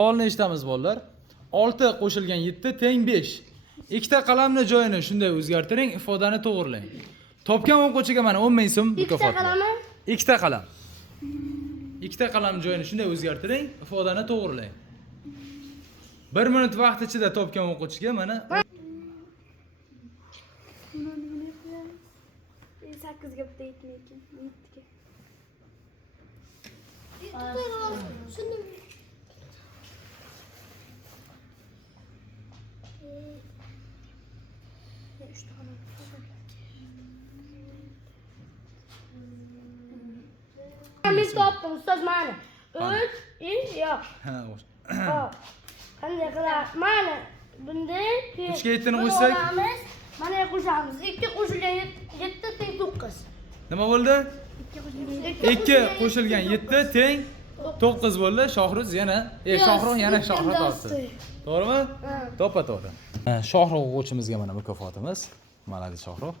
Savolni eshitamiz bolalar. 6 qo'shilgan 7 teng 5. Ikkita qalamni joyini shunday o'zgartiring, ifodani to'g'rilang. Topgan o'quvchiga mana 10 ming so'm mukofot. Ikkita qalam. Ikkita qalam joyini shunday o'zgartiring, ifodani to'g'rilang. 1 minut vaqt ichida topgan o'quvchiga mana 8 ga bitta yetmaydi. 7 ga. Biz topdim ustoz mana. 3 yo'q. ha, Hop. Qanday qilamiz? Mana bunday 3 ga 7 ni qo'ysak, mana qo'shamiz. 2 qo'shilgan 7 teng 9. nima bo'ldi? 2 qo'shilgan 7 teng 9 bo'ldi. Shohruz yana, Shohruh yana Shohruz topdi. To'g'rimi? To'ppa-to'g'ri. Shohrux o'quvchimizga mana mukofotimiz. Maladi Shohrux.